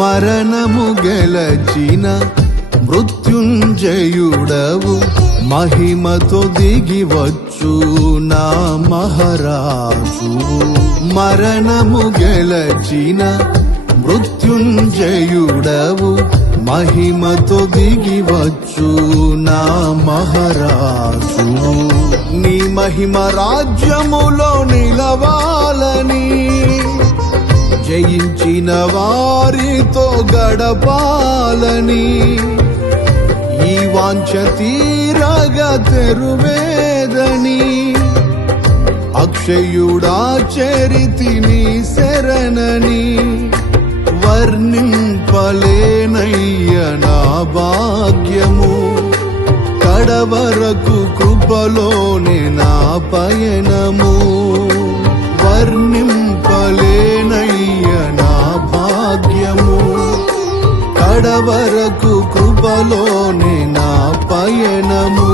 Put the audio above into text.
మరణము గెలచిన మృత్యుంజయుడవు మహిమతో దిగివచ్చు నా మహారాజు. మరణము గెలచిన మృత్యుంజయుడవు మహిమతో దిగివచ్చు నా మహారాజు. నీ మహిమ రాజ్యములో నిలవాలని జయించిన వారితో గడపాలని ఈ వాంఛ తీరగా తెరువేదని అక్షయుడా చరితిని శరణని వర్ణింపలేనయ్య నా భాగ్యము. కడవరకు కృపలోనే నా పయనము వర్ణింపలేనయ్య నా భాగ్యము. కడవరకు కృపలోనే నా పయనము.